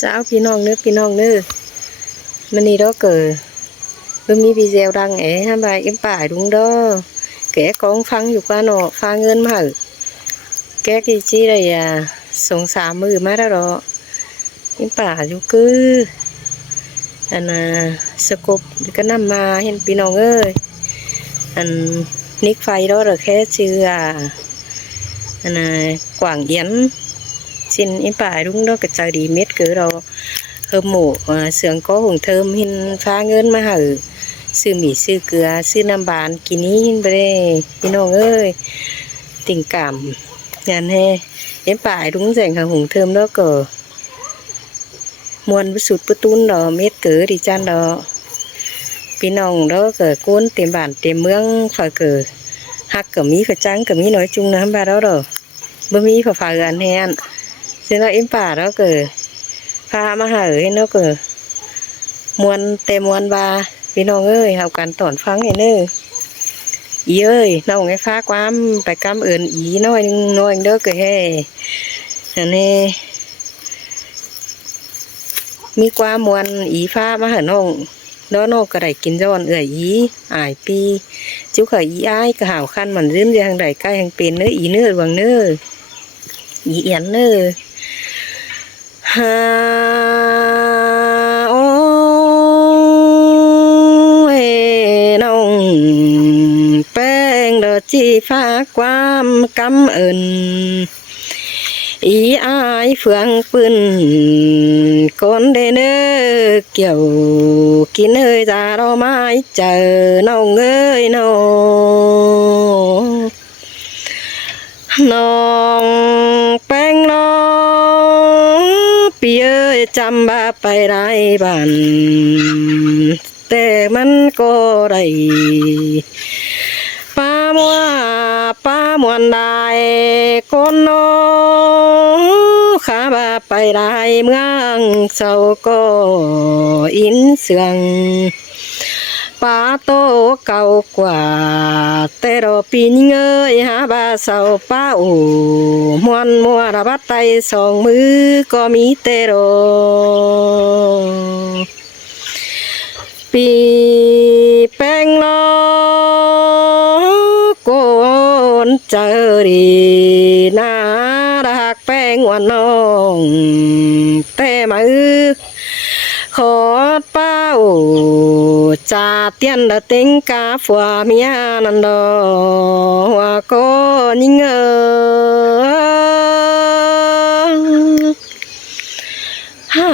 Saoพี่น้องเนื้อพี่น้องเนื้อมันนี่đó cờ tôi mi video đăng ấy hai bài em phải đúng đó kẻ con phăngอยู่qua nọ phaเงินมาเหอะแกกี่ชีอะไร2-3 มื้อมาแล้วดอกเอ็มป่าอยู่คืออันน่ะสกบก็นำมาเห็นพี่น้องเอ้ยอันนิกไฟđó làแค่ชื่ออันน่ะกว่างเอียนxin em phải đúng đó cái trời đi miết cứ đó hôm mổ sướng có hùng thơm hin pha ngơn mà hở sư mì sư cửa sư nam bàn kỳ ní hin bêพี่น้องเอ้ย tình cảm nhàn he em phải đúng dành hàng hùng thơm đó cờ muôn bút sụt bút tún đó miết cứ đi chan đó พี่น้องđó cờ cuốn tìm bản tìm mương phải cờ hắc cờ mí phải trắng cờ mí nói chung là ba đó rồi bơ mí phải gần hen thế là em bà đó cờ pha mà hở hay nó cờ muôn tè muôn baพี่น้องเอ้ยเอาการตอนฟังไงเนออีเอ้ยน้องไอ้ฟ้าความไปกำเอิญอีน้อยน้อยเด้อเกยเฮ้อันนี้มีความมวนอีฟ้ามาหาน้องđó nóก็ได้กินย้อนเอื่อยอีอายปีจุกอีอ้ายก็หาวคันมันรื่นเรื่องใดใกล้แห่งเป็นเนื้ออีเนื้อวังเนื้ออีเอียนเนื้อฮาโอ้ยน้องแป้งดอกจีฟ้าความกำเอิญอีอายเฟืองปืนคนเดเนอเกี่ยวกินเอ้ยจะรอไม้เจอน้องเอ้ยน้องแป้งน้องปีเอ้ยจำบ้าไปได้บ้านแต่มันก็ได้ป้ามวนได้คนน้องข้าบาไปได้เมืองเศร้าก็อินเสืองป้าโตเก่ากว่าแต่รอปีนี้เงยหาบาเศร้าป้าอูมวนมัวระบัดไต2 มือก็มีแต่รอปีแป้งล้อโกนเจอดีน่ารักแป้งวันน้องแต่มือขอเป้าจ่าเตียนดะเต็งกาฝัวเมียนันดอว่าก็ยิ่งฮา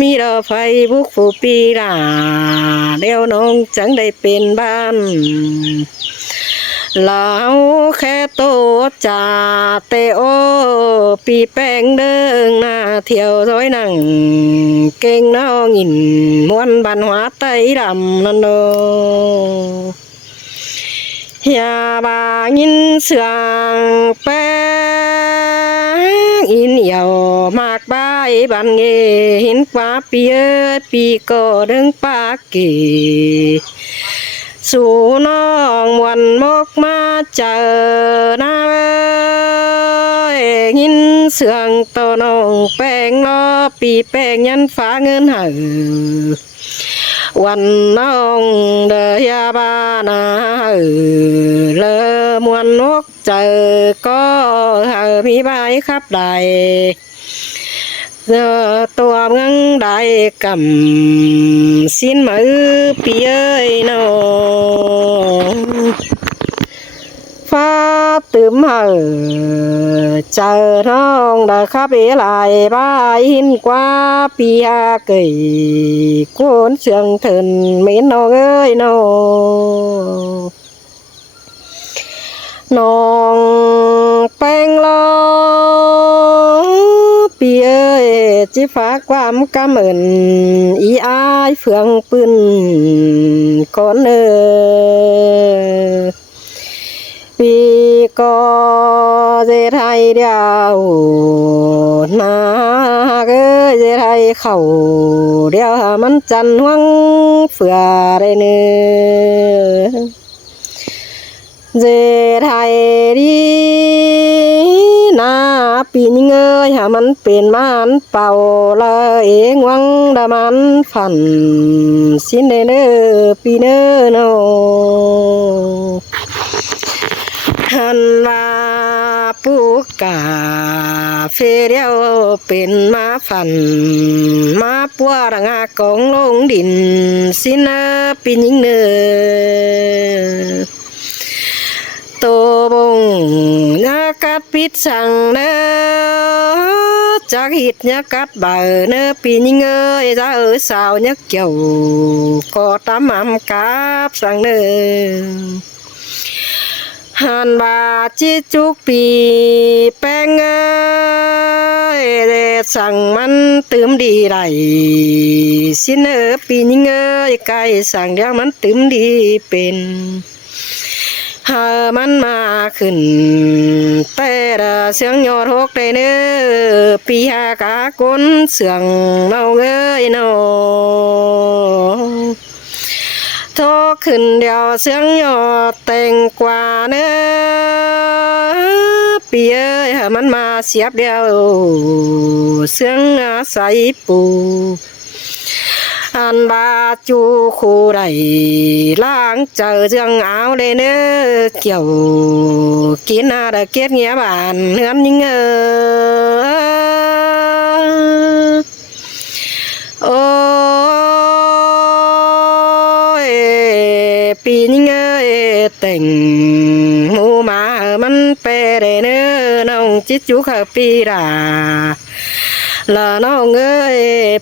มีดอกไฟบุกฟูปีลาเดี๋ยวน้องจังได้เป็นบ้านเราแค่โตจ่าเตโอปีแป้งเดิงหน้าเที่ยวร้อยนั่งเก่งน้องอินม้วนบันหัวไตดำนั่นโดอย่าบางินเสียงแป้งอินเหี่ยวมากใบบันเงเห็นกว่าปีเอิดปีก็ดึงปากกี่สู่น้องวันมกมาเจอหน้ายินเสียงต่อน้องแป้งล้อปีแป้งยันฟ้าเงินหาวันน้องเดียบานาเลอมวนนกเจอก็มีใบขับได้ตัวเมืองได้กำสิ้นมือปีเอ้ยน้องฟ้าตื่มเหอเจอน้องได้ขับเอลายบายหินกว่าปีอาเกยโกนเสียงเถินเหม็นน้องเอ้ยน้องแป้งล้อปีเอ้ยจิฟ้าความกำเอิญอีอายเฟืองปืนคนปีก็เจไทยเดียวนาเกยเจไทยเข่าเดียวมันจันหวังเฟือได้เนื้อเจไทยดี ปีนี้เงยหามันเป็นมันเป่าละเองวังดามันฝันสินเนอปีเนอโนหันว่าปุกกาเฟเรียวเป็นมาฝันมาปัวระงากองลงดินสินปีนี้เนอโตบงนักกัดปิดสั่งเนอจากหิดนักกัดบ่าเนอปีนี้เงยจะสาวนักเกี่ยวก็ตามอำกับสั่งเนอหันบาจิจุกปีแป้งเอ้ยสั่งมันตืมดีไรสิเนอปีนี้เงยไก่สั่งเดียวมันตืมดีเป็นหามันมาขึ้นแต่เสียงยอดหกได้เนื้อปีหากาก้นเสียงเมาเงยนอโทขึ้นเดียวเสียงยอดแต่งกว่าเนื้อปีเอ้ยหามันมาเสียบเดียวเสียงอาศัยปูอันบาจูคู่ใดล้างเจอเรื่องเอาเลยเนื้อเกี่ยวกินอะไรเก็ดเงี้ยบานเฮือนยิงโอ้ยปีนี้เงยแต่งหมูมามันเปรเนื้อน้องจิตจุขปีราละน้องเอ้ย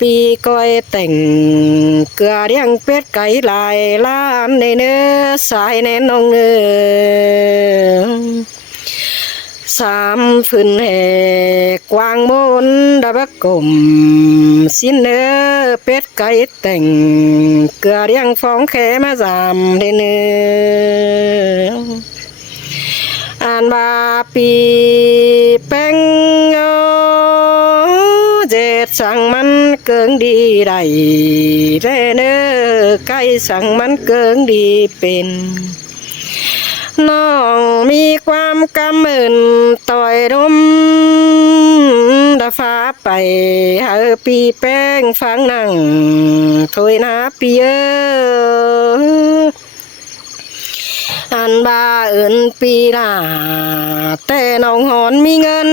ปีก้อยแต่งเกลือเลี้ยงเป็ดไก่ลายล้านในเนื้อสายแน่น้องเอ้ยสามฝืนแหกกวางมนดับกลมสิ้นเนื้อเป็ดไก่แต่งเกลือเลี้ยงฟองแขมาสามในเนื้ออันบาปีแป้งเจ็ดสั่งมันเกิงดีได้เรเนอไก่สั่งมันเกิงดีเป็นน้องมีความกำมืนต่อยรมดาฟ้าไปหาปีแป้งฟังนั่งถอยนาปีอันบาเอินปีลาแต่น้องหอนมีเงิน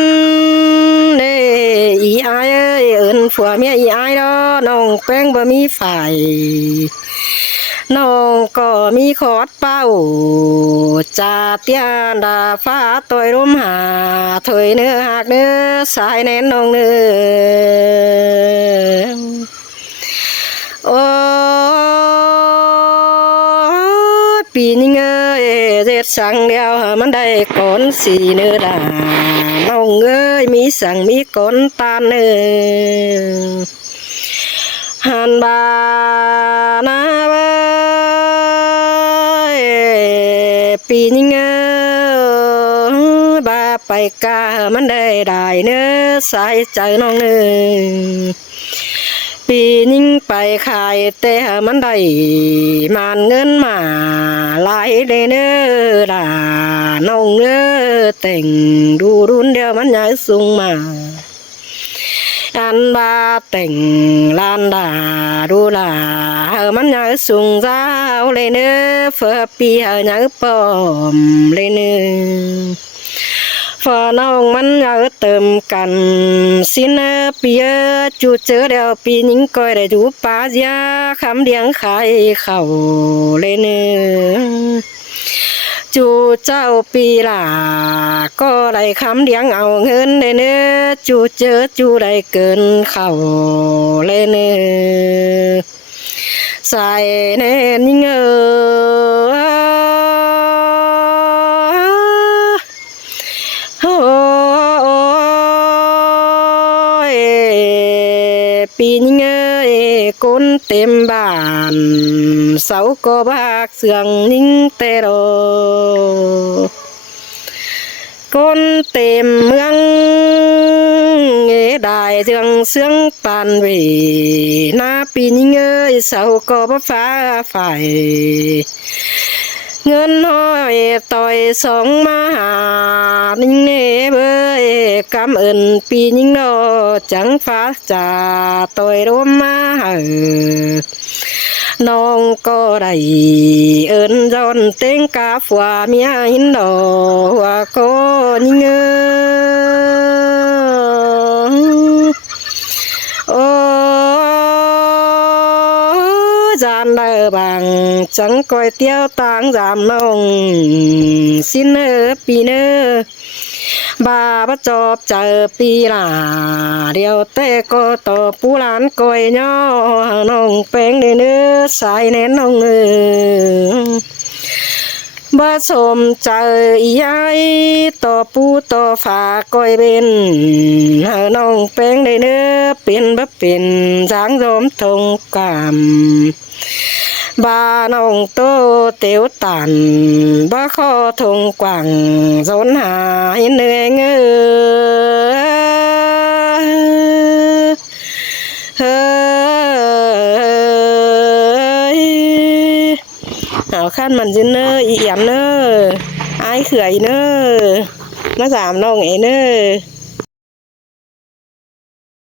เน่อีอายเอ้ยเอินผัวเมียอีอายดอน้องแป้งบ่มีฝ่ายน้องก็มีขอดเป้าจ่าเตียนดาฟ้าต่อยร่มหาถอยเนื้อหักเนื้อสายแน่นน้องเนื้อโอ้ปีนี้เงยเจ็ดสั่งเดียวมันได้ก้นสีเนื้อดาน้องเอ้ยมีสั่งมีก้นตาเนื้อหันบานาเว้ยปีนี้เงยบาไปกามันได้ได้เนื้อสายใจน้องเนื้อปีนิ่งไปขายแต่มันได้มานเงินมาหลายเลยเนื้อด่าน้องเนื้อแต่งดูรุ่นเดียวมันใหญ่สูงมาอันบาแต่งลานดาดูลามันใหญ่สูงเจ้าเลยเนื้อเฟื่อปีใหญ่ปอมเลยเนื้อพอน้องมันเติมกันสินปีจูเจอเดียวปีนิ่งก้อยได้จูปาเสียคำเดียงขายเข่าเลยเนื้อจูเจ้าปีลาก็ได้คำเดียงเอาเงินเลยเนื้อจูเจอจูได้เกินเข่าเลยเนื้อใส่แน่นิ่งโอ้ยปีนี้เงยก้นเต็มบ้านเสาก็บากเสียงนิ่งแต่รอก้นเต็มเมืองได้เสียงเสียงปานเวนาปีนี้เงยเสาก็บ่ฟ้าฝ่าย เงินห้อยต่อยสองมาหานิ่งเนเบยกำเอินปีนิ่งนอจังฟ้าจ่าต่อยร่วมมาน้องก็ได้เอินจอนเต็งกาฝัวเมียหินดอว่าก็นิ่งโอ้จานเดอบางจังก้อยเตี้ยวตางจามน้องสินเนอปีเนอบาบจอบเจอปีลาเดียวแต่ก็ต่อปูหลานก้อยย่อน้องแป้งในเนื้อสายแน่น้องบ่สมเจอยายต่อปูต่อฝาก้อยเป็นน้องแป้งในเนื้อเป็นบ่เป็นจางยอมทงกามบ้าน้องโตเตียวตันบ้าข้อทงกว่างสนหาเหนื่อยเงเฮ้ยเอาขั้นมันจินเนออีเอี่ยมเนอไอ้เขื่อยเนอมาสามน้องเอเนอ